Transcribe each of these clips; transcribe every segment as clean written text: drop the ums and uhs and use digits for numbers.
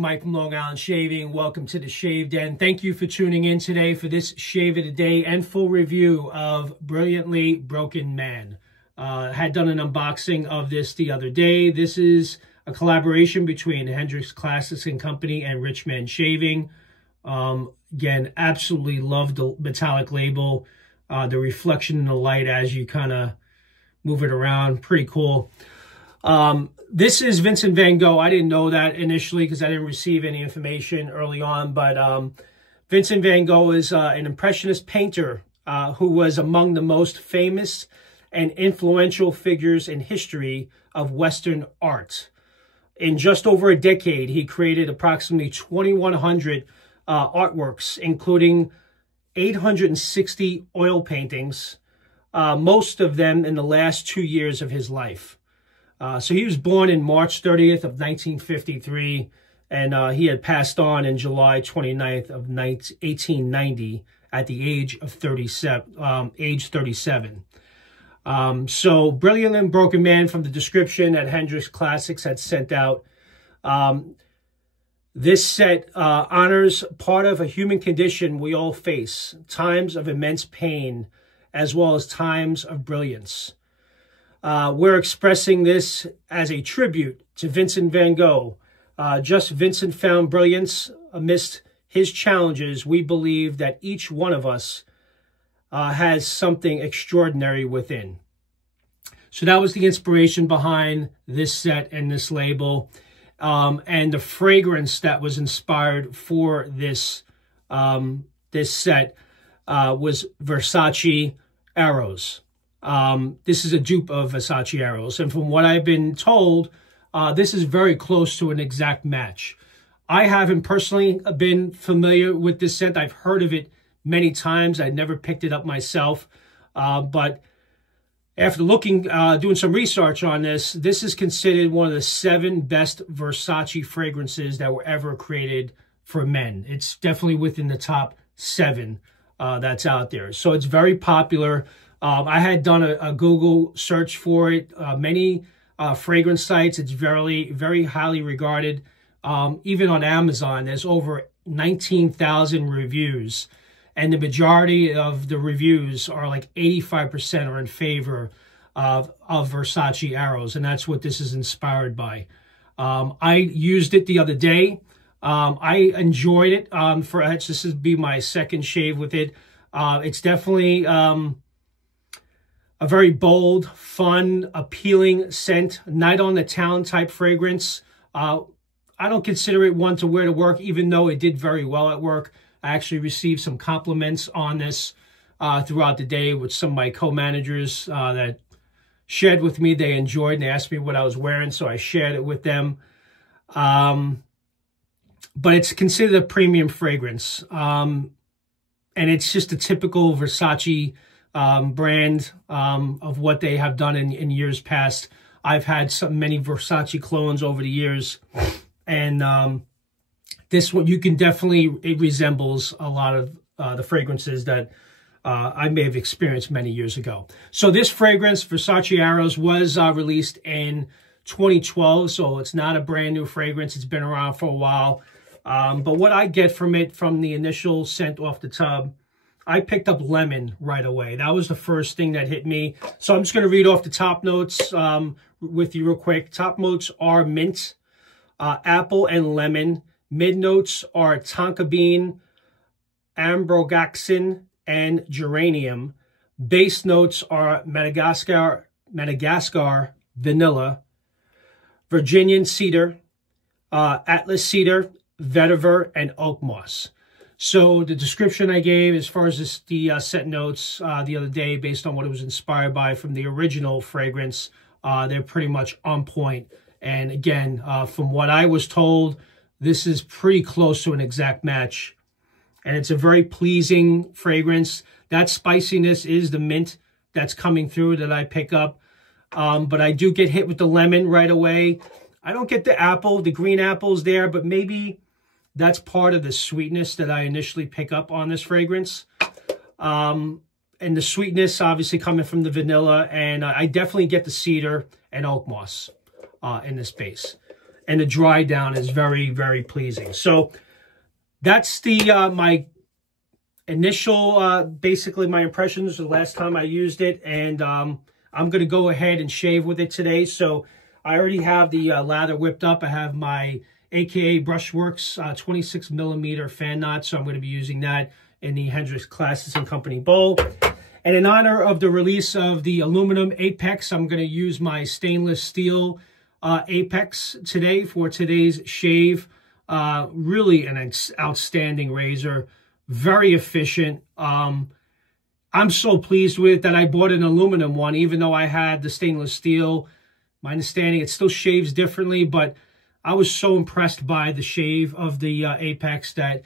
Mike from Long Island Shaving. Welcome to the Shave Den. Thank you for tuning in today for this shave of the day and full review of Brilliantly Broken Man. Had done an unboxing of this the other day. This is a collaboration between Hendrix Classics and Company and Rich Man Shaving. Again, absolutely love the metallic label. The reflection in the light as you kind of move it around. Pretty cool. This is Vincent Van Gogh. I didn't know that initially because I didn't receive any information early on. But Vincent Van Gogh is an impressionist painter who was among the most famous and influential figures in history of Western art. In just over a decade, he created approximately 2,100 artworks, including 860 oil paintings, most of them in the last 2 years of his life. So he was born in March 30th of 1953, and he had passed on in July 29th of 1890 at the age of 37. So Brilliantly Broken Man, from the description that Hendrix Classics had sent out, this set honors part of a human condition we all face, times of immense pain, as well as times of brilliance. We're expressing this as a tribute to Vincent Van Gogh. Just Vincent found brilliance amidst his challenges. We believe that each one of us has something extraordinary within. So that was the inspiration behind this set and this label. And the fragrance that was inspired for this, this set was Versace Eros. This is a dupe of Versace Eros, and from what I've been told, this is very close to an exact match. I haven't personally been familiar with this scent. I've heard of it many times. I never picked it up myself, but after looking, doing some research on this, this is considered one of the 7 best Versace fragrances that were ever created for men. It's definitely within the top 7 that's out there. So it's very popular. I had done a Google search for it. Many fragrance sites. It's very, very highly regarded. Even on Amazon, there's over 19,000 reviews. And the majority of the reviews are like 85% are in favor of Versace Eros. And that's what this is inspired by. I used it the other day. I enjoyed it. This would be my second shave with it. It's definitely a very bold, fun, appealing scent, night on the town type fragrance. I don't consider it one to wear to work, even though it did very well at work. I actually received some compliments on this throughout the day with some of my co-managers that shared with me. They enjoyed and they asked me what I was wearing, so I shared it with them. But it's considered a premium fragrance. And it's just a typical Versace brand of what they have done in years past. I've had many Versace clones over the years, and this one, you can definitely, it resembles a lot of the fragrances that I may have experienced many years ago. So this fragrance, Versace Eros, was released in 2012, so it's not a brand new fragrance. It's been around for a while. But what I get from it, from the initial scent off the tub, I picked up lemon right away. That was the first thing that hit me. So I'm just going to read off the top notes with you real quick. Top notes are mint, apple, and lemon. Mid notes are tonka bean, ambroxan, and geranium. Base notes are Madagascar, vanilla, Virginian cedar, Atlas cedar, vetiver, and oakmoss. So the description I gave as far as the set notes the other day, based on what it was inspired by from the original fragrance, they're pretty much on point. And again, from what I was told, this is pretty close to an exact match. And it's a very pleasing fragrance. That spiciness is the mint that's coming through that I pick up. But I do get hit with the lemon right away. I don't get the apple, the green apple's there, but maybe that's part of the sweetness that I initially pick up on this fragrance. And the sweetness obviously coming from the vanilla, and I definitely get the cedar and oak moss in this base. and the dry down is very, very pleasing. So that's the my initial, basically my impressions the last time I used it, and I'm going to go ahead and shave with it today. So I already have the lather whipped up. I have my AKA Brushworks 26 millimeter fan knot, so I'm going to be using that in the Hendrix Classes and Company bowl. And in honor of the release of the aluminum Apex, I'm going to use my stainless steel Apex today for today's shave. Really an outstanding razor, very efficient. I'm so pleased with it that I bought an aluminum one, even though I had the stainless steel. My understanding, it still shaves differently, but I was so impressed by the shave of the Apex that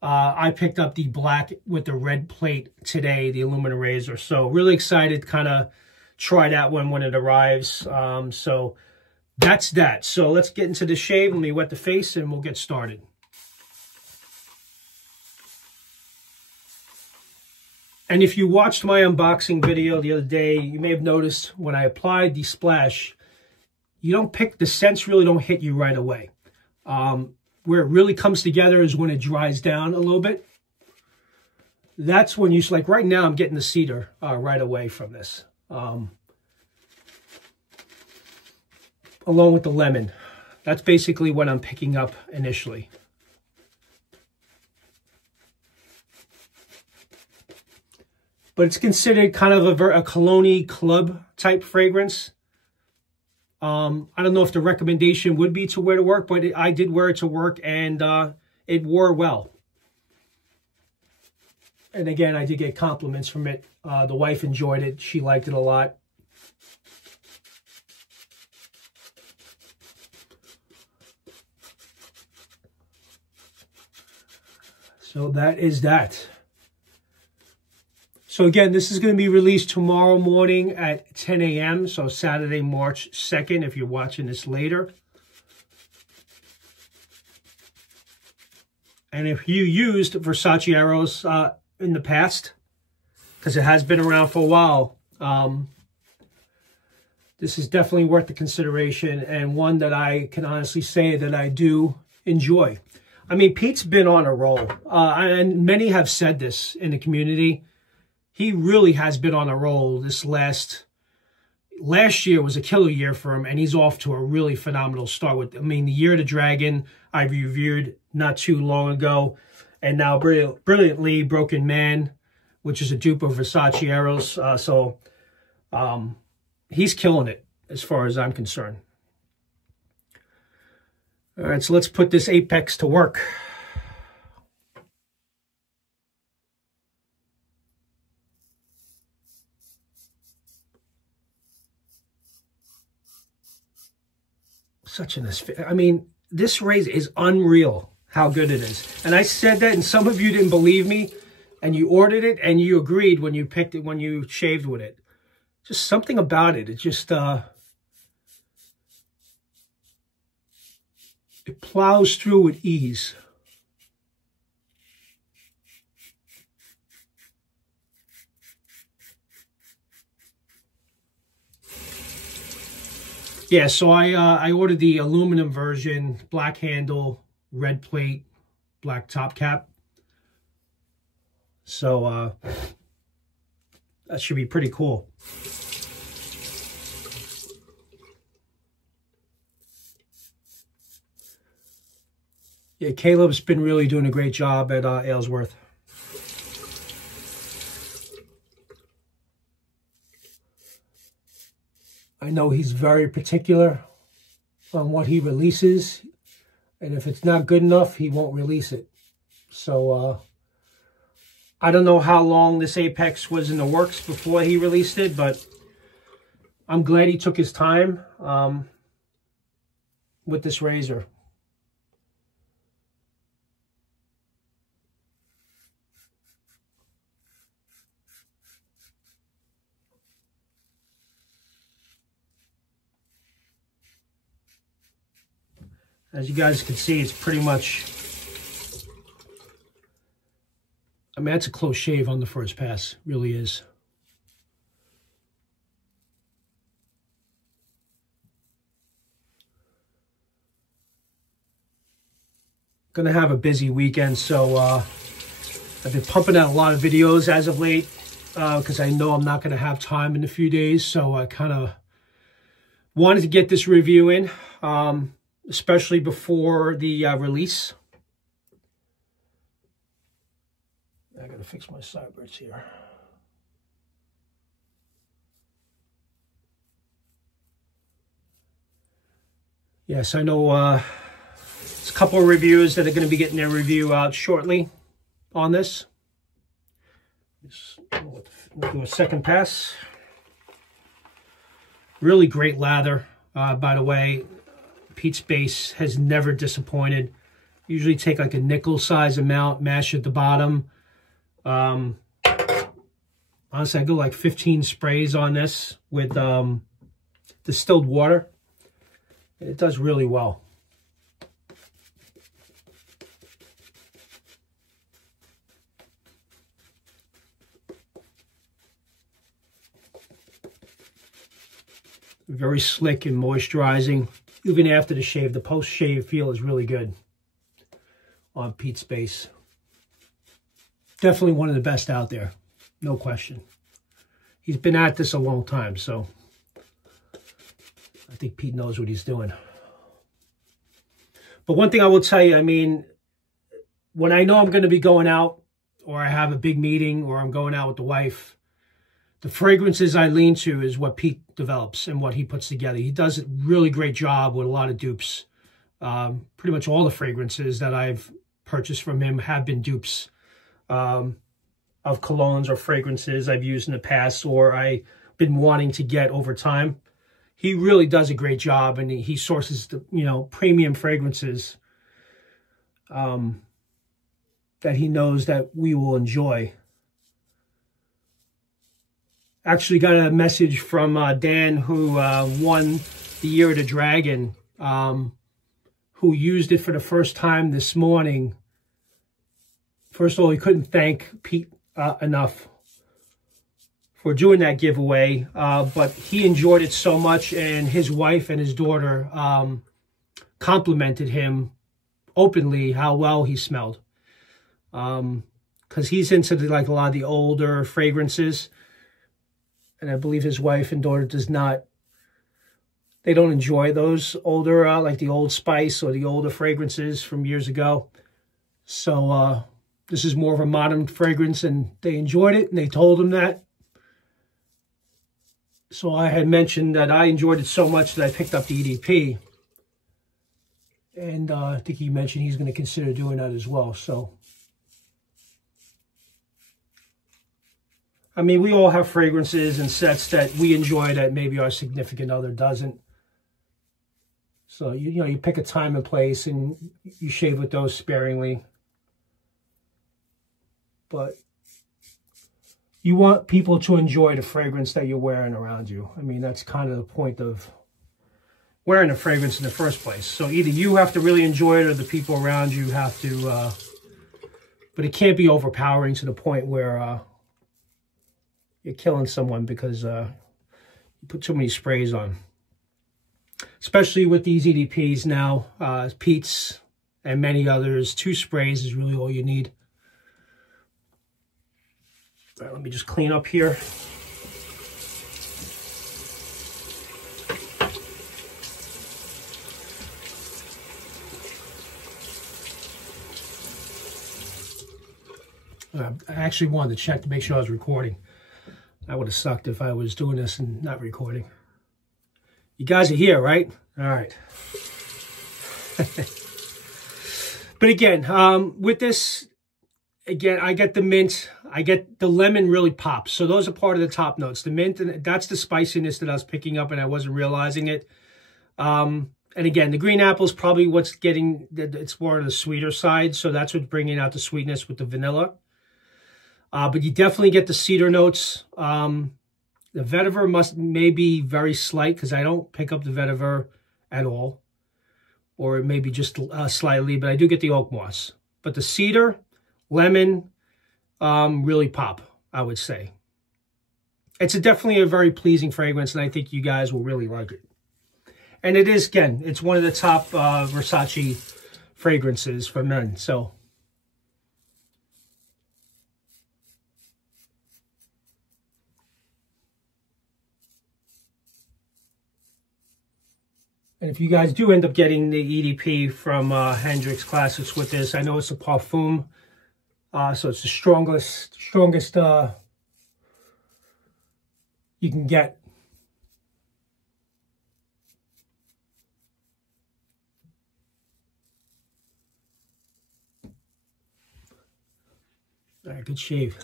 I picked up the black with the red plate today, the aluminum razor. So really excited to kind of try that one when it arrives. So that's that. So let's get into the shave. Let me wet the face and we'll get started. And if you watched my unboxing video the other day, you may have noticed when I applied the splash, you don't pick, the scents really don't hit you right away. Where it really comes together is when it dries down a little bit. That's when you, like right now, I'm getting the cedar right away from this. Along with the lemon. That's basically what I'm picking up initially. But it's considered kind of a cologne club type fragrance. I don't know if the recommendation would be to wear to work, but I did wear it to work, and it wore well. And again, I did get compliments from it. The wife enjoyed it. She liked it a lot. So that is that. So again, this is going to be released tomorrow morning at 10 a.m. So Saturday, March 2nd, if you're watching this later. And if you used Versace Eros in the past, because it has been around for a while, this is definitely worth the consideration, and one that I can honestly say that I do enjoy. I mean, Pete's been on a roll, and many have said this in the community. He really has been on a roll. This last year was a killer year for him, and he's off to a really phenomenal start with, I mean, the Year of the Dragon I reviewed not too long ago, and now brilliantly Broken Man, which is a dupe of Versace Eros. He's killing it as far as I'm concerned. All right, so let's put this Apex to work. I mean, this razor is unreal how good it is. And I said that, and some of you didn't believe me, and you ordered it, and you agreed when you picked it, when you shaved with it. Just something about it. It just, it plows through with ease. Yeah, so I ordered the aluminum version, black handle, red plate, black top cap. So that should be pretty cool. Yeah, Caleb's been really doing a great job at Aylsworth. I know he's very particular on what he releases, and if it's not good enough, he won't release it. So I don't know how long this Apex was in the works before he released it, but I'm glad he took his time with this razor. As you guys can see, it's pretty much, I mean, that's a close shave on the first pass, really is. Gonna have a busy weekend, so I've been pumping out a lot of videos as of late because I know I'm not gonna have time in a few days, so I kind of wanted to get this review in, especially before the release. I gotta fix my sideburns here. Yes, I know there's a couple of reviews that are going to be getting their review out shortly on this. Just do a second pass. Really great lather, by the way. Pete's base has never disappointed. Usually take like a nickel size amount, mash at the bottom. Honestly, I go like 15 sprays on this with distilled water. It does really well. Very slick and moisturizing. Even after the shave, the post-shave feel is really good on Pete's base. Definitely one of the best out there, no question. He's been at this a long time, so I think Pete knows what he's doing. But one thing I will tell you, I mean, when I know I'm going to be going out, or I have a big meeting, or I'm going out with the wife, the fragrances I lean to is what Pete develops and what he puts together. He does a really great job with a lot of dupes. Pretty much all the fragrances that I've purchased from him have been dupes of colognes or fragrances I've used in the past, or I've been wanting to get over time. He really does a great job, and he sources the, you know, premium fragrances that he knows that we will enjoy. Actually got a message from Dan, who won the Year of the Dragon, who used it for the first time this morning. First of all, he couldn't thank Pete enough for doing that giveaway, but he enjoyed it so much, and his wife and his daughter complimented him openly how well he smelled, because he's into like a lot of the older fragrances, and I believe his wife and daughter they don't enjoy those older, like the Old Spice or the older fragrances from years ago. So this is more of a modern fragrance, and they enjoyed it, and they told him that. So I had mentioned that I enjoyed it so much that I picked up the EDP. And I think he mentioned he's going to consider doing that as well. So, I mean, we all have fragrances and sets that we enjoy that maybe our significant other doesn't. So, you know, you pick a time and place and you shave with those sparingly. But you want people to enjoy the fragrance that you're wearing around you. I mean, that's kind of the point of wearing a fragrance in the first place. So either you have to really enjoy it, or the people around you have to, but it can't be overpowering to the point where you're killing someone because you put too many sprays on. Especially with these EDPs now, Pete's and many others, 2 sprays is really all you need. All right, let me just clean up here. I actually wanted to check to make sure I was recording. That would have sucked if I was doing this and not recording. You guys are here, right? All right. But again, with this, again, I get the mint. I get the lemon really pops. So those are part of the top notes. The mint, and that's the spiciness that I was picking up and I wasn't realizing it. And again, the green apple is probably what's getting, it's more on the sweeter side. So that's what's bringing out the sweetness with the vanilla. But you definitely get the cedar notes. The vetiver may be very slight because I don't pick up the vetiver at all. Or maybe just slightly, but I do get the oak moss. But the cedar, lemon, really pop, I would say. It's definitely a very pleasing fragrance, and I think you guys will really like it. And it is, again, it's one of the top Versace fragrances for men. So and if you guys do end up getting the EDP from Hendrix Classics with this, I know it's a parfum, so it's the strongest you can get. All right, good shave.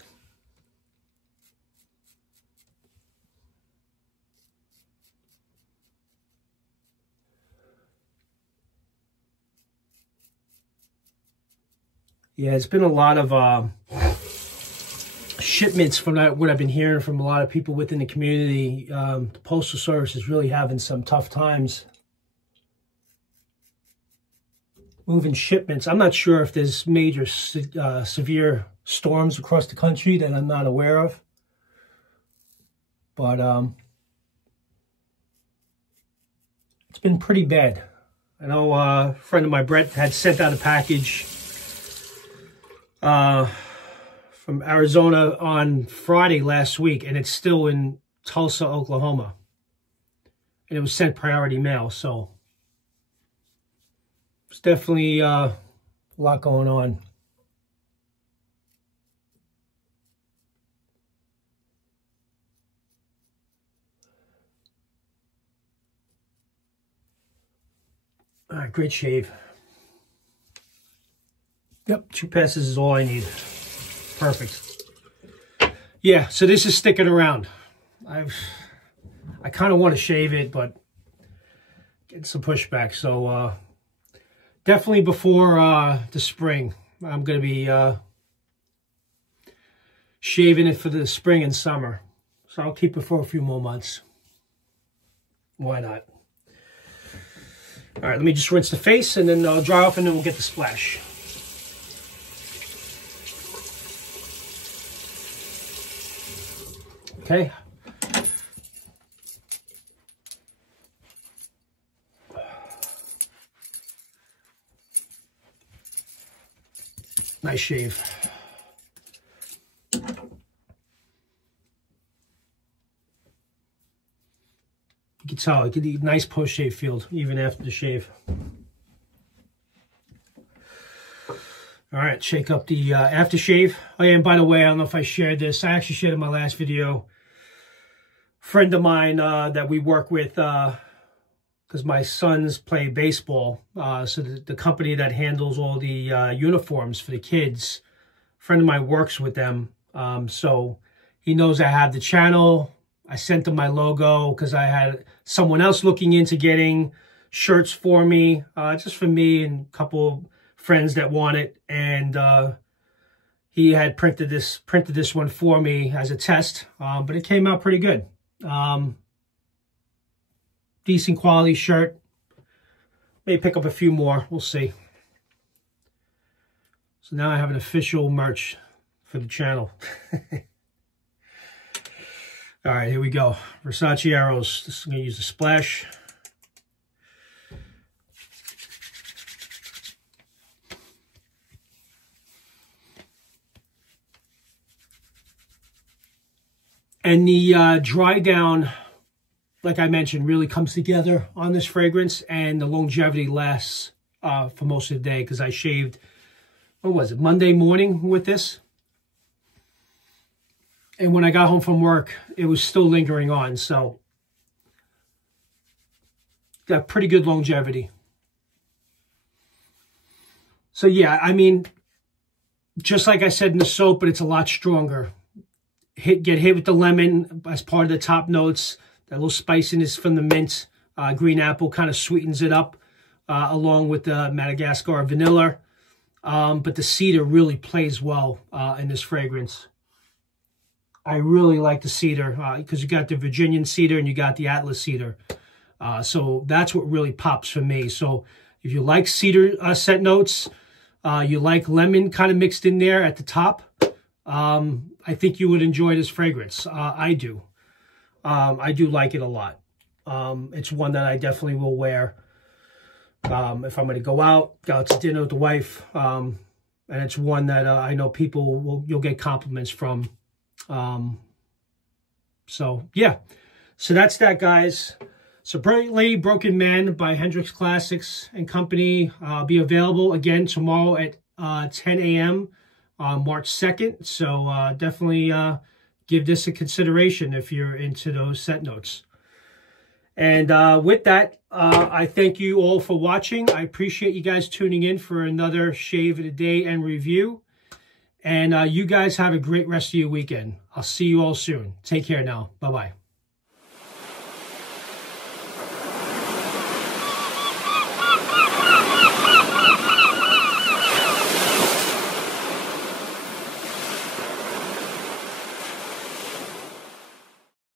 Yeah, it's been a lot of shipments from what I've been hearing from a lot of people within the community. The Postal Service is really having some tough times moving shipments. I'm not sure if there's major severe storms across the country that I'm not aware of. But it's been pretty bad. I know a friend of mine, Brett, had sent out a package from Arizona on Friday last week, and it's still in Tulsa, Oklahoma. And it was sent priority mail, so it's definitely a lot going on. All right, great shave. Yep, 2 passes is all I need. Perfect. Yeah, so this is sticking around. I kind of want to shave it, but getting some pushback. So definitely before the spring, I'm going to be shaving it for the spring and summer. So I'll keep it for a few more months. Why not? All right, let me just rinse the face and then I'll dry off and then we'll get the splash. Okay. Nice shave. You can tell, you get a nice post-shave feel even after the shave. All right, shake up the aftershave. Oh yeah, and by the way, I don't know if I shared this. I actually shared in my last video. Friend of mine that we work with, because my sons play baseball, so the company that handles all the uniforms for the kids, a friend of mine works with them, so he knows I have the channel. I sent him my logo because I had someone else looking into getting shirts for me, just for me and a couple of friends that want it, and he had printed this one for me as a test, but it came out pretty good. Decent quality shirt. May pick up a few more. We'll see. So now I have an official merch for the channel. All right, here we go. Versace Eros. This is going to use the splash. And the dry down, like I mentioned, really comes together on this fragrance, and the longevity lasts for most of the day because I shaved, what was it, Monday morning with this? And when I got home from work, it was still lingering on, so got pretty good longevity. So yeah, I mean, just like I said in the soap, but it's a lot stronger. Get hit with the lemon as part of the top notes. That little spiciness from the mint, green apple kind of sweetens it up, along with the Madagascar vanilla. But the cedar really plays well in this fragrance. I really like the cedar because you got the Virginian cedar and you got the Atlas cedar. So that's what really pops for me. So if you like cedar scent notes, you like lemon kind of mixed in there at the top, I think you would enjoy this fragrance. I do. I do like it a lot. It's one that I definitely will wear if I'm going to go out to dinner with the wife. And it's one that I know you'll get compliments from. So yeah, so that's that, guys. So Brilliantly Broken Men by Hendrix Classics and Company be available again tomorrow at 10 a.m. on March 2nd. So definitely give this a consideration if you're into those set notes. And with that, I thank you all for watching. I appreciate you guys tuning in for another Shave of the Day and review. And you guys have a great rest of your weekend. I'll see you all soon. Take care now. Bye-bye.